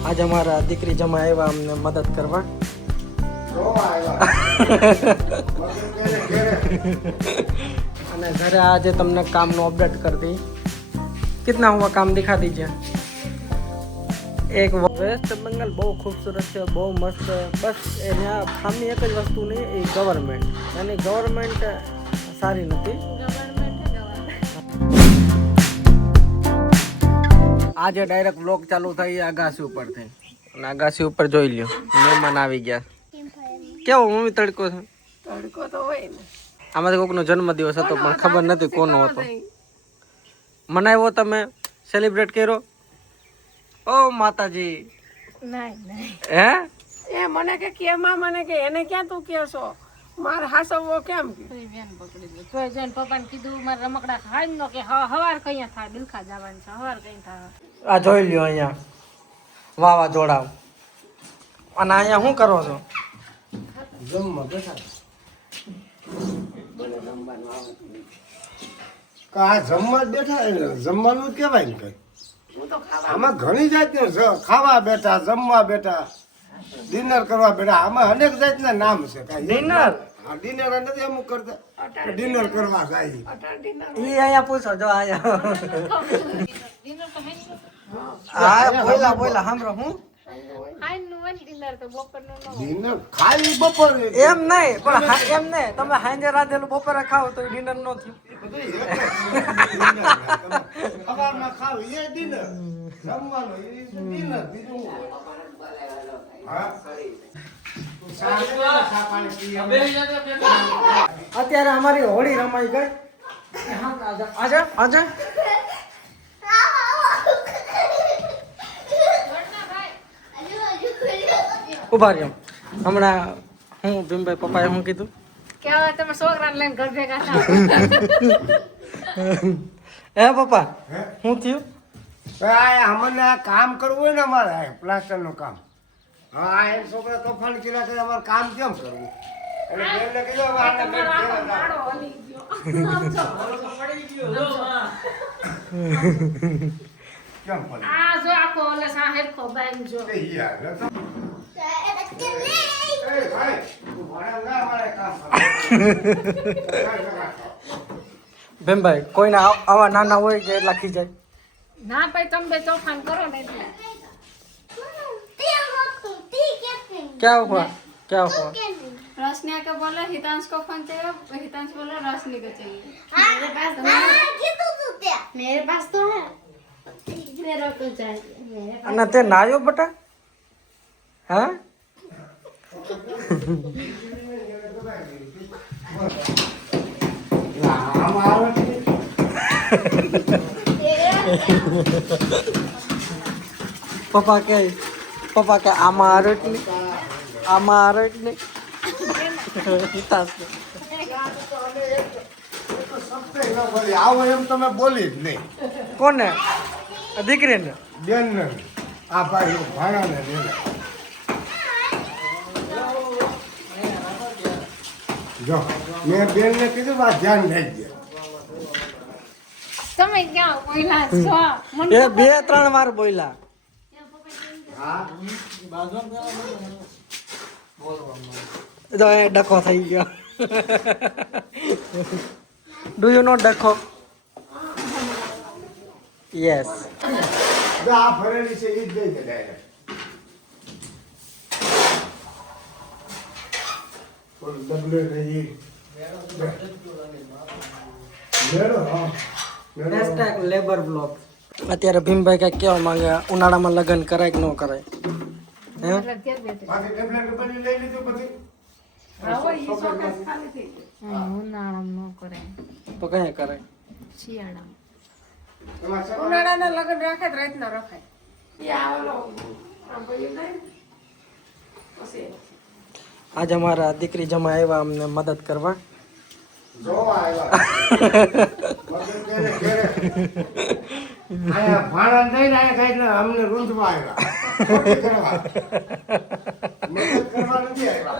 आज हमारा દીકરી જમા આવ્યા અમને મદદ કરવા અને ઘરે આજે તમને કામનો અપડેટ कर दी कितना हुआ काम दिखा दीजिए एक वेस्ट बंगाल बहुत खूबसूरत है बहुत मस्त है बस यहाँ खामी एक જ વસ્તુ નહીં એ ગવર્મેન્ટ यानी गवर्नमेंट સારી નથી આજે ડાયરેક્ટ વ્લોગ ચાલુ થઈ આગાસી ઉપરથી અને આગાસી ઉપર જોઈ લ્યો મહેમાન આવી ગયા કેવો મમ્મી તડકો છે તડકો તો હોય ને આમાંથી કોઈનો જન્મદિવસ હતો પણ ખબર નથી કોનો હતો મનાવ્યો તમે સેલિબ્રેટ કર્યો ઓ માતાજી નહીં હે એ મને કે કેમાં મને કે એને ક્યાં તું કહો છો મારે હાસવો કેમ કોઈ જણ પપ્પાને કીધું મારે રમકડા ખાઈ નો કે હવાર કઈ થાય બિલખા જવાનું છે હવાર કઈ થાય આ જોઈ લ્યો અહીંયા વાવાઝોડા અને અહીંયા શું કરો છો જમવા બેઠા કા જમવા બેઠા જમવાનું કેવાય ને કઈ આમાં ઘણી જાતનું છે ખાવા બેઠા જમવા બેઠા ડિનર કરવા બેઠા આમાં અનેક જાતના નામ છે કઈ ડિનર ડિનર નથી અમુક કરતા ડિનર કરવા જાય ઈ અહીંયા પૂછો જો અહીંયા હા બોલા સાંભળો હું ડિનર ખાઈ બપોરે એમ નહીં પણ એમ નહીં તમે સાંજે રાંધેલું બપોરે ખાવ તો ડિનર નો થયું સવારમાં ખાવ એ ડિનર જમવાનું એ ડિનર બીજું અત્યારે અમારી હોળી રમાઈ ગઈ આજે આજે ઉભા રહ્યો હમણાં હું ભીમભાઈ પપ્પાએ શું કીધું કે હવે તમે છોકરાને લઈને ઘર ભેગા થાવ હે પપ્પા શું થયું અમને આ કામ કરવું હોય ને અમારે પ્લાસ્ટર નું કામ હા એ છોકરા તોફાન કર્યા કરે અમારે કામ કેમ કરવું એટલે બેનને કીધું હવે આને કંઈક કહેવા કેમ પડે આ જો આખો ઓલે સાહેબ ખોબાઈ જો એ યાર નતો એ ભાઈ તું ભણે ના અમારે કામ ભીમભાઈ કોઈને આવા નાના હોય કે એટલા ખીજાય ના ભાઈ તમે બે તોફાન કરો ને એટલે क्या हुआ क्या हुआ रोशनी आके बोला हितांश को फोन चाहिए हितांश बोला रोशनी को चाहिए मेरे पास तो है मेरे को चाहिए અને તે નાયો બટા હા આમ આવે પપ્પા કે આમાં આરોટ નહીં આમાં આરોટ નહીં આવો એમ તમે બોલી જ નહીં કોને દીકરીને બેન ને આ ભાઈ ભાણા ને જો મેં બેન ને કીધું આ ધ્યાન રાખજે તમે ક્યાં બોલ્યા છો મને એ 2-3 વાર બોલ્યા હા તો એ ડખો થઈ ગયો ડુ યુ નો ડખો યસ જો આ ભરેલી છે એ જ દઈ દે ડાયરેક્ટ ઓલું ડબલે રહી લેડો હા હેશટેગ લેબર બ્લોગ અત્યારે ભીમભાઈ કઈ કેવા માંગે ઉનાળામાં લગ્ન કરાય કે ન કરાય હે બાકી ટેબ્લેટ બની લઈ લીધું પછી ઉનાળામાં ન કરે તો કઈ કરાય શિયાળામાં ઉનાળાના લગ્ન રાખે તો રાતના રખાય એ આવલો આમ કોઈ નહીં પછી આજે અમારા દીકરી જમા આવ્યા અમને મદદ કરવા જો આવ્યા મગન કેને ઘરે આયા ભાણા દઈને આયા ખાઈને અમને રૂંધવા આવ્યા ખોટી કરવા મદદ કરવા નથી આવ્યા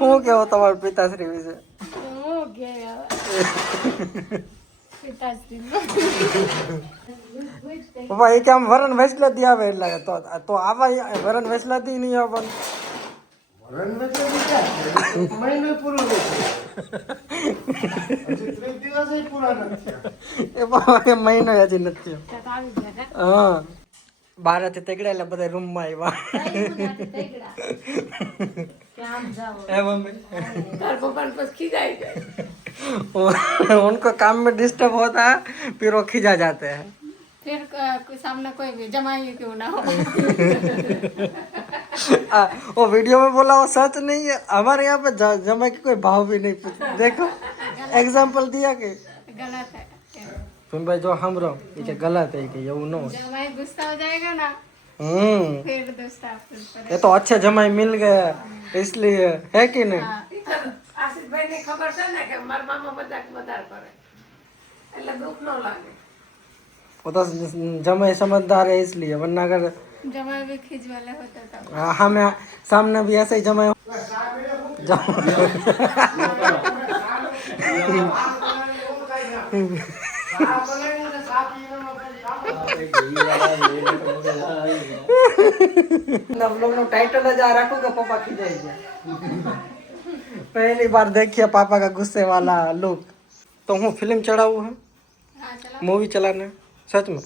હું કેવો તમારા પિતાશ્રી વિશે? હું કે પિતાશ્રી પપ્પા એ કે આમ વરણ વૈસલાથી આવે એટલે તો આવા વરણ વૈસલાથી નહીં આવવાનું. મહિનો પૂરો નથી. હજી 30 દિવસ પૂરા નથી. એ પપ્પા એ મહિનો હજી નથી થયો. તો આવી ગયા હે હા બારાથી તેગડા એટલે બધા રૂમમાં આવ્યા. કે આમ જાઓ એ મમ્મી તાર પપ્પાને પછી ખીજાઈ જાય. उनको काम में डिस्टर्ब होता है फिर वो खिंचा जाते हैं. फिर सामने कोई भी जमाई क्यों ना हो। वो वीडियो में बोला वो सच नहीं है. हमारे यहाँ पे जमाई की कोई भाव भी नहीं पूछते. देखो एग्जाम्पल दिया कि गलत है। तुम भाई जो हम रहो ये गलत है कि ये नो. जमाई गुस्सा हो जाएगा ना फिर दोस्ता ये तो अच्छे जमाई मिल गए इसलिए है कि नहीं. આશિષભાઈની ખબર છે ને કે મારા મામા મજાક વધારે કરે એટલે દુઃખ ન લાગે. वो तो जमाई समझदार है इसलिए वरना अगर जमाई भी खींच वाला होता था। हमें सामने भी ऐसे ही जमाई टाइटल जा रखूंगा पापा खिंचाएंगे. पहली बार देखिए पापा का गुस्से वाला लुक. तो हूँ फिल्म चढ़ाऊँ है हाँ चला मूवी चलाने सच में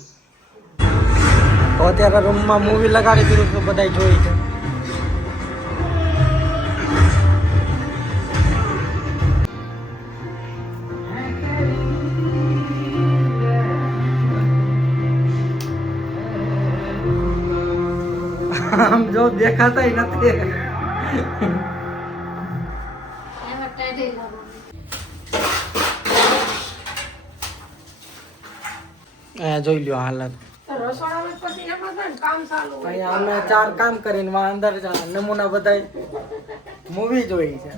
तो અત્યારે રૂમમાં મૂવી લગાડી દીધું તો બધા જોઈ છે. આમ જો દેખાતા નથી. એમાં ટાઢી લાગો જોઈ લ્યો હાલત. તો રસોડામાં પછી એમ હતું ને કામ ચાલુ હોય. અહીંયા અમે 4 કામ કરીને માં અંદર નમૂના બધા મૂવી જોઈ છે.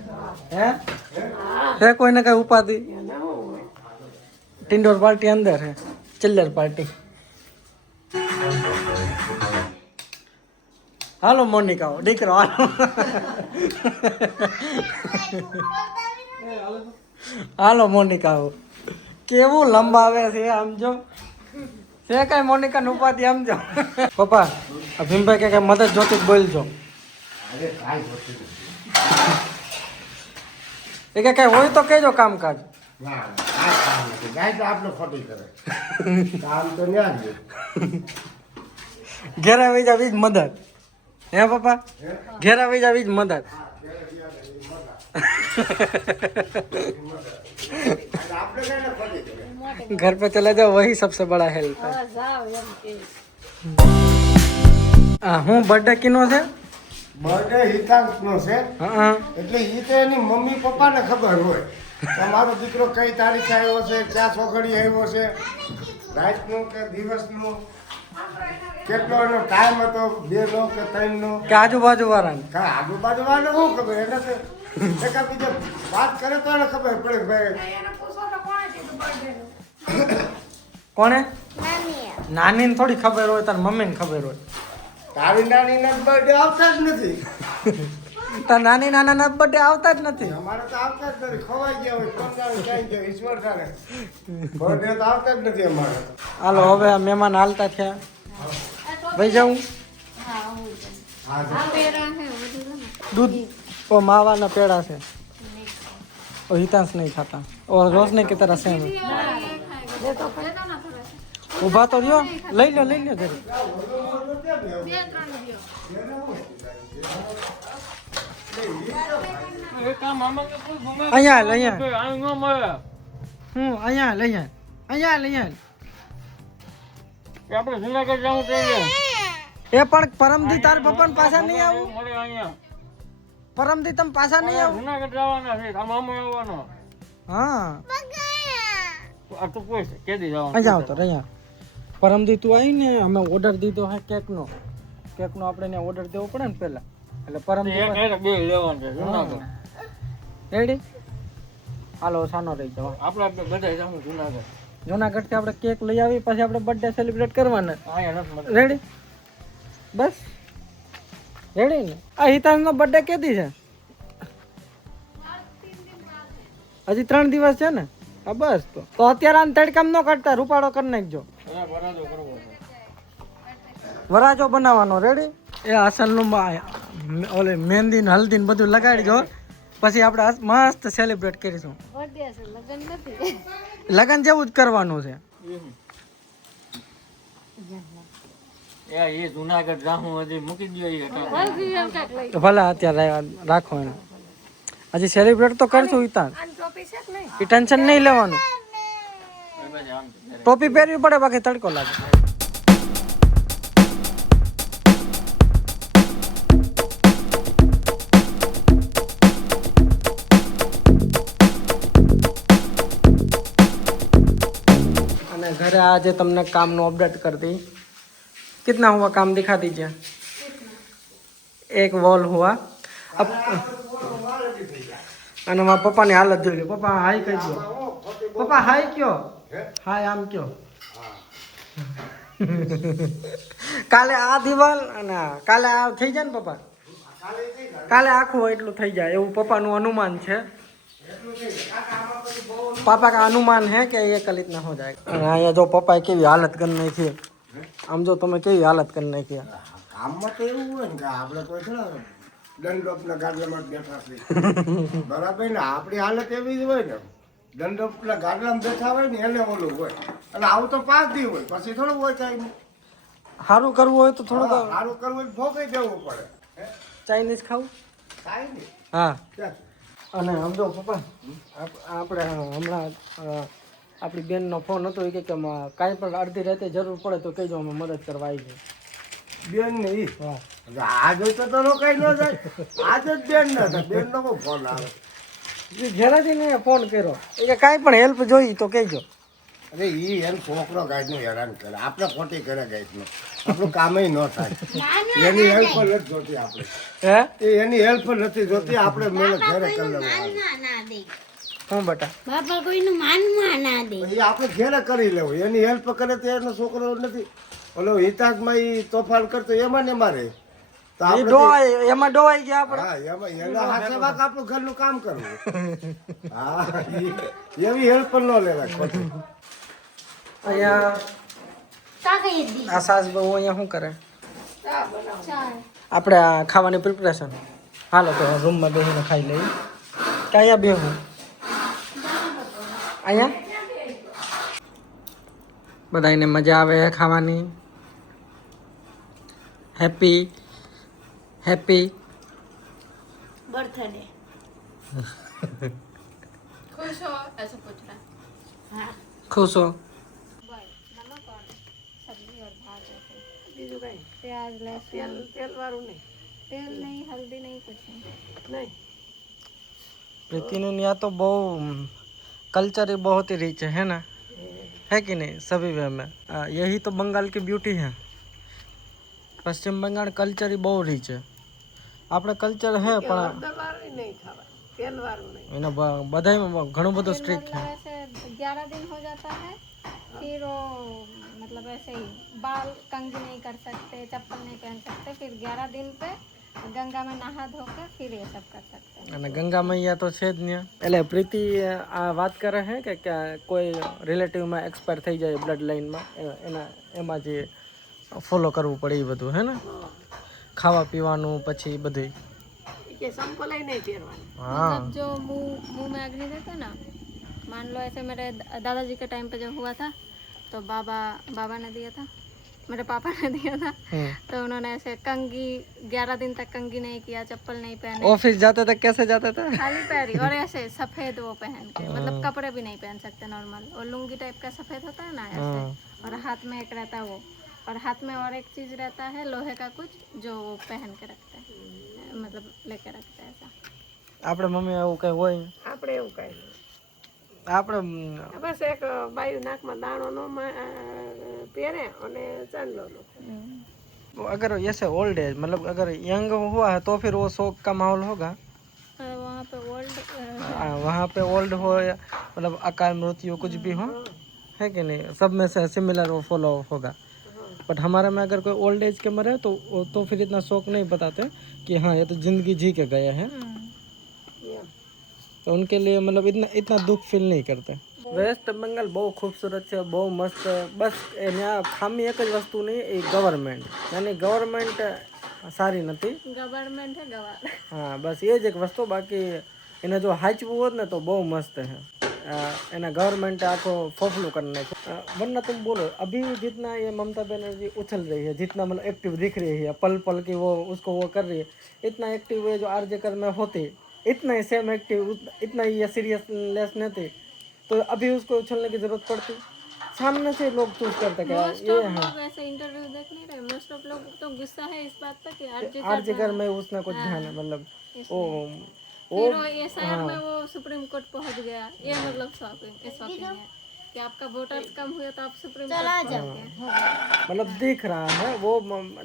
હે કોઈને કઈ ઉપાધિ ટિંડોર પાર્ટી અંદર હે ચિલ્લર પાર્ટી. હાલો મોનિકા દીકરો હાલો. હાલો મોનિકા કેવું લંબાવે છે આમ જો છે કઈ મોનિકા નું ઉપાધિ આમ જો. પપ્પા ભીમભાઈ કે મદદ જોતી બોલજો. એ કે કઈ હોય તો કહેજો કામકાજ. ગાય તો આપણે ખોટી કરે કામ તો ન્યા જ. ઘેર આવી જાવી જ મદદ. હે પપ્પા ઘેર આવી જાવી જ મદદ. घर पे चला जाओ वही सबसे बड़ा हेल्प है. જાઓ એમ કે હું બર્થડે કિનો છે. બર્થડે હિતાંશ નો છે હા એટલે ઈ તો એની મમ્મી પપ્પાને ખબર હોય કે મારો દીકરો કઈ તારીખે આવ્યો છે, ક્યાં ચોઘડી આવ્યો છે, રાતનો કે દિવસનો, કેટલો એનો ટાઈમ હતો, 2 નો કે 3 નો, કે આજુબાજુ વાળા કાંઈ આજુબાજુ વાળને શું ખબર. એને તો એકા બીજા વાત કરે તો એને ખબર પડે કે ભાઈ એને પૂછો તો કોણે કીધું birthday નું? કોણે નાની ને થોડી ખબર હોય તાર મમ્મી ને ખબર હોય. તારી નાનીના બર્થડે આવતા જ નથી. તાર નાની નાના બર્થડે આવતા જ નથી. અમારે તો આવતા જ નથી. ખવાઈ ગયા હોય પંચાળે ક્યાંય ગયા ઈશ્વર જાણે બર્થડે તો આવતા જ નથી અમારે. હાલો હવે આ મહેમાન હાલતા થયા ભાઈ જાઉં. हाँ वो હા हाँ पेड़ा है वो दूध है ना। दूध वो मावाना पेड़ा से और हितांश नहीं खाता और रोशनी की तरह सेम है. दे दो ना थोड़ा सा। ઊભા તો રહ્યો લઈ લો જરી. બે ત્રણ દિયો અહીંયા હાલ, અહીંયા હું અહીંયા હાલ, અહીંયા હાલ, અહીંયા આપણે જુનાગઢ જવું જોઈએ. એ પણ પરમદી તાર પપ્પા પાછા નહીં આવું. મળે અહીંયા પરમદી તમે પાછા નહીં આવું. જુનાગઢ જવાના છે. આ મામો આવવાનો. હા આ તું પૂછ કેદી જવાનું? અહીંયા આવતો અહીંયા. પરમદી તું આવી ને અમે ઓર્ડર દીધો હે કેકનો આપણે ને ઓર્ડર દેવો પડે ને પહેલા એટલે પરમદી એક હારે બે લેવાનું છે જુનાગઢ. રેડી હાલો સાનો રહી જાવ. આપણે બધા જવું જુનાગઢ. જુનાગઢ થી આપણે કેક લઈ આવી પછી આપણે બર્થડે સેલિબ્રેટ કરવાના. અહીંયા નથી મળતું. રેડી બસ રેડી ને. આ હિતાંશ નો બર્થડે કેદી છે? હજી 3 દિવસ છે ને? હા બસ તો અત્યારે આને તડકામ ન કાઢતા, રૂપાળો કરી નાખજો. વરાજો બનાવવાનો રેડી. એ આસનનું ઓલે મહેંદી ને હલ્દી ને બધું લગાડજો, પછી આપણે મસ્ત સેલિબ્રેટ કરીશું. બર્થડે છે, લગ્ન નથી. લગન જેવું જ કરવાનું છે. એ જુનાગઢ જાહું હજી મૂકી દો એ હલ્દી એમ કાંઈક લઈ. તો ભલે અત્યારે રાખો એને, હજી સેલિબ્રેટ તો કરશું. ઈતા આની ટોપી છે કે નહીં? એ ટેન્શન નહીં લેવાનું. ટોપી પહેરવી પડે, બાકી તડકો લાગે. અને ઘરે આજે તમને કામનું અપडेट कर दी. कितना हुआ काम दिखा दीजिए. एक वॉल हुआ. अब અને મારા પપ્પાની હાલત જોઈ લો. પપ્પા હાય કહી દો. પપ્પા હાય કયો? હાય આમ કયો? કાલે આ દિવાલ અને કાલે આ થઈ જાય ને પપ્પા, કાલે આખું એટલું થઈ જાય એવું પપ્પાનું અનુમાન છે. पापा का अनुमान है कि ये कल इतना हो जाएगा. અહીંયા જો પપ્પાએ કેવી હાલત કરી નાખી. આમ જો તમે કેવી હાલત કરી નાખી. કામમાં તો એવું હોય ને કે આપણે કોઈ છે ને દંડોપના ગાડલામાં જ બેઠા છીએ. બરાબર ને? આપણી હાલત એવી જ હોય ને, દંડોપના ગાડલામાં બેઠા હોય ને એને ઓલું હોય. અને આવું તો 5 દી હોય, પછી થોડું હોય કાંઈ. સારું કરવું હોય તો થોડુંક સારું કરવું હોય ભોગવી દેવું પડે. ચાઇનીઝ ખાવું. થાય ને હા. ક્યાં? અને સમજો પપ્પા, આપણે હમણાં આપણી બેનનો ફોન હતો, એ કે કાંઈ પણ અડધી રાતે જરૂર પડે તો કહેજો, અમે મદદ કરવા આવી જાય. બેન ને ઈ હા. આજ હોય તો રોકાઈ ન જાય. આજે જ બેન ના થાય, બેન નો ફોન આવે. ઘરેથી ફોન કર્યો, એ કે કાંઈ પણ હેલ્પ જોઈ તો કહેજો. અરે ઈ એમ છોકરો ગાયનું હેરાન કરે, આપણે ખોટી કરે ગાયનું, આપણું કામ ન થાય. એની હેલ્પ પણ નથી જોતી આપણે. હે એની હેલ્પ પણ નથી જોતી, આપણે મહેનત ઘરે કરી લેવું. હું બેટા બાપા કોઈનું માનમાં ના દે. એ આપણે ઘરે કરી લેવું. એની હેલ્પ કરે તો એનો છોકરો નથી. ઓલો હિતાજમાં ઈ તોફાન કરતો એમાં ને એમાં રહે. તો એ આપણે એમાં ડોવાઈ ગયા આપણે. હા, એમાં એના હાથે વાક આપણું ઘરનું કામ કરવું. હા, એવી હેલ્પ પણ ન લેવાય ખોટી. અહીંયા આ સાસ બહુ અહીંયા શું કરે? આપણે આ ખાવાની પ્રિપરેશન. હાલો તો રૂમમાં બેસીને ખાઈ લઈએ. કે અહીંયા બેહું? અહીંયા બધાને મજા આવે ખાવાની. Happy happy birthday. खुश हो ऐसे पूछ रहा है. ખુશ હો. બીજું કાંઈ प्याज लहसुन તેલ વાળું નહીં. तेल नहीं, हल्दी नहीं, कुछ नहीं. નહીં प्रीतिनु यहाँ तो बहुत कल्चर ही बहुत ही रिच है ना, है कि नहीं? सभी वे में यही तो बंगाल की ब्यूटी है. पश्चिम बंगाल कल्चर ही बहुत रिच है. આપણે કલ્ચર હે પણ હળદર વાળું નહીં ખાવા, તેલ વાળું નહીં. એના બધામાં ઘણું બધું સ્ટ્રિક્ટ છે. ऐसे 11 दिन हो जाता है, फिर वो मतलब ऐसे ही बाल कंघी नहीं कर सकते, चप्पल नहीं पहन सकते, फिर 11 दिन पे गंगा में नहा धोकर फिर ये सब कर सकते हैं. અને ગંગા મૈયા તો છે જ ને. એટલે પ્રીતિ આ વાત કરે છે કે ક્યાં કોઈ રિલેટિવમાં એક્સપાયર થઈ જાય બ્લડ લાઇનમાં, એના એમાં જે ફોલો કરવું પડે એ બધું હે ને, ખાવા પીવાનું પછી બધું. કે સંપલ નહીં પહેરવાનું. हाँ मतलब जो मुंह में अग्नि देते हैं ना, मान लो ऐसे मेरे दादाजी के टाइम पे जब हुआ था तो बाबा ने दिया था, मेरे पापा ने दिया था. तो उन्होंने ऐसे कंघी 11 दिन तक कंघी नहीं किया, चप्पल नहीं पहने, ऑफिस जाते थे कैसे जाते थे? खाली पैर ही, और ऐसे सफेद वो पहन के, मतलब कपड़े भी नहीं पहन सकते नॉर्मल, और लुंगी टाइप का सफेद होता है ना ऐसे, और हाथ में एक रहता है वो, और हाथ में और एक चीज रहता है लोहे का कुछ जो वो पहन के रखते हैं, मतलब लेके रखते हैं ऐसा. આપણે મમ્મી એવું કઈ હોય? આપણે એવું કાંઈ નહીં. આપણે બસ એક બાયું નાકમાં દાણો નો પહેરે અને ચાંદલો નો. अगर जैसे ओल्ड एज मतलब अगर यंग हुआ है तो फिर वो शौक का माहौल होगा. वहाँ पे ओल्ड वहाँ पे ओल्ड हो या मतलब अकाल मृत्यु कुछ भी हो, है कि नहीं, सब में से सिमिलर वो फॉलो होगा. बट हमारे में अगर कोई ओल्ड एज के मरे तो फिर इतना शौक नहीं बताते कि हाँ ये तो जिंदगी जी के गए हैं. तो उनके लिए मतलब इतना दुख फील नहीं करते। વેસ્ટ બેંગાલ બહુ ખૂબસૂરત છે, બહુ મસ્ત છે। બસ ત્યાં ખામી એક જ વસ્તુ નહીં, એ ગવર્મેન્ટ, यानी ગવર્મેન્ટ સારી નથી। गवर्नमेंट है गवार। हाँ बस ये જ એક વસ્તુ, બાકી એને જો હાચવું હોત ને તો બહુ મસ્ત है। एना गवर्नमेंट आखो फोफलू करने वरना तुम बोलो अभी जितना ये ममता बनर्जी उछल रही है, जितना मतलब एक्टिव दिख रही है, पल पल की वो उसको वो कर रही है, इतना एक्टिव है जो आरजेकर में होती, इतना ही सेम एक्टिव, इतना ही ये सीरियसनेस नहीं थी, तो अभी उसको उछलने की जरूरत पड़ती। सामने से लोग चूज करते क्या ये है। लोग ऐसे इंटरव्यू देख नहीं रहे, मोस्ट ऑफ लोग तो गुस्सा है इस बात पर कि आरजेकर में उसने कुछ ध्यान है, मतलब वो फिर वो ये शहर में वो सुप्रीम कोर्ट पहुंच गया, ये मतलब शॉकिंग है कि आपका वोटर्स कम हुए तो आप सुप्रीम कोर्ट जाओगे। मतलब दिख रहा है, वो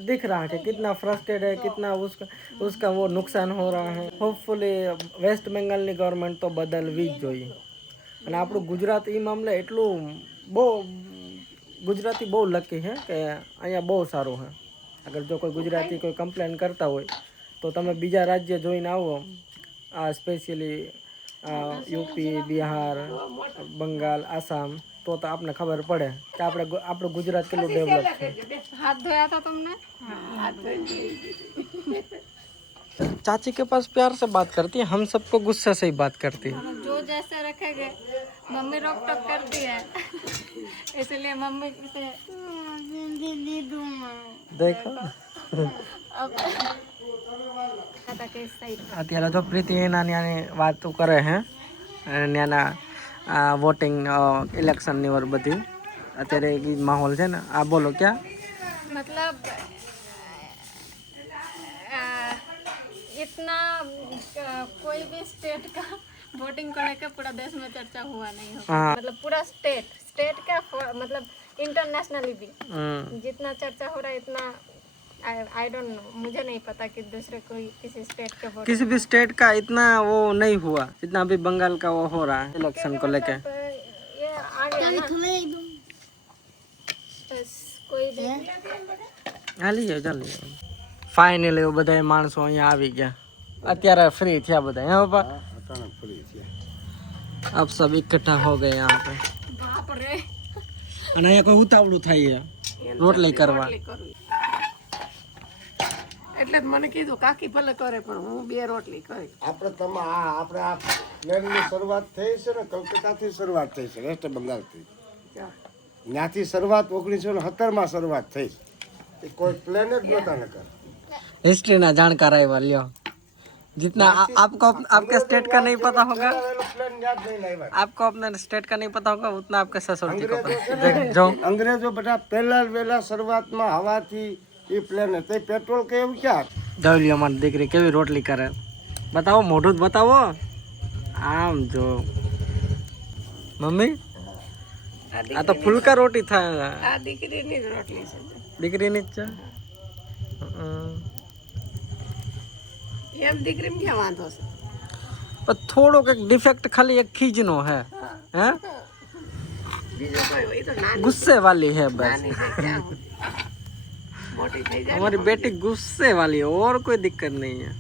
दिख रहा है कि कितना फ्रस्ट्रेट है, कितना उसका वो नुकसान हो रहा है। होपफुली वेस्ट बेंगालની ગવર્મેન્ટ તો બદલવી જ જોઈએ। અને આપણું ગુજરાત એ મામલે એટલું બહુ ગુજરાતી બહુ લકી છે કે અહીંયા બહુ સારું છે। અગર જો કોઈ ગુજરાતી કોઈ કમ્પ્લેન કરતા હોય તો તમે બીજા રાજ્ય જોઈને આવો, આ સ્પેશિયલી यूपी, बिहार, बंगाल, आसाम, तो आपने खबर पड़े कि આપણે ગુજરાત કેટલું ડેવલપ છે। हाथ धोया था तुमने? चाची के पास प्यार से बात करती है, हम सबको गुस्से से ही बात करती है। जो जैसे रखेंगे, मम्मी रोक टोक करती है इसलिए मम्मी से देखो અત્યારે જો પ્રીતિ એના ન્યાની વાતો કરે છે, ન્યાના વોટિંગ ઇલેક્શનની ઓર બધી અત્યારે એ માહોલ છે ને। આ બોલો क्या मतलब इतना कोई भी स्टेट का वोटिंग को लेकर पूरा देश में चर्चा हुआ नहीं होगा। हाँ। मतलब पूरा स्टेट का मतलब इंटरनेशनली भी जितना चर्चा हो रहा है इतना आई डोंट नो, मुझे नहीं पता कि दूसरे कोई किसी स्टेट के वोट किसी भी स्टेट का इतना वो नहीं हुआ जितना अभी बंगाल का वो हो रहा है इलेक्शन को लेके। ये आ गया ना बस कोई भी ચાલી ફાઇનલી બધા માણસો અહીંયા આવી ગયા, અત્યારે फ्री થયા બધા। હે બાપા, अब सब इकट्ठा हो गए यहाँ पे। बाप रे અને અહીંયા કોઈ ઉતાવળું થાય છે રોટલી કરવા। એટલે જ મને કીધું કાકી ભલે કરે પણ હું 2 રોટલી કરી। આપણે આ પ્લેનની શરૂઆત થઈ છે ને, કલકત્તાથી શરૂઆત થઈ છે, વેસ્ટ બંગાળથી। ત્યાંથી શરૂઆત 1970માં શરૂઆત થઈ છે, કોઈ પ્લેન જ નહોતા નકર। हिस्ट्री ना जानकार आया लियो, जितना आपको आपके स्टेट का नहीं पता होगा, પ્લેન યાદ નહીં આવ્યા। आपको अपने स्टेट का नहीं पता होगा, उतना आपके ससुर जी को पता। जो અંગ્રેજો બધા પહેલા શરૂઆતમાં હવાથી એ પ્લેન હતી, પેટ્રોલ કે એવું ક્યાં? दौलियो मार देख रही केवी रोटली करे, बताओ मोटू बताओ। आम जो मम्मी आ तो फुलका रोटी था, આ દીકરીની જ રોટલી છે। દીકરી ની છે એમ દીકરીને ક્યાં વાંધો છે? पर थोड़ो के डिफेक्ट खाली एक खींचनो है, हैं બીજો કોઈ હોય તો નાની गुस्से वाली है बस। નાની છે ક્યાં મોટી થઈ જાય हमारी बेटी गुस्से वाली है, और कोई दिक्कत नहीं है।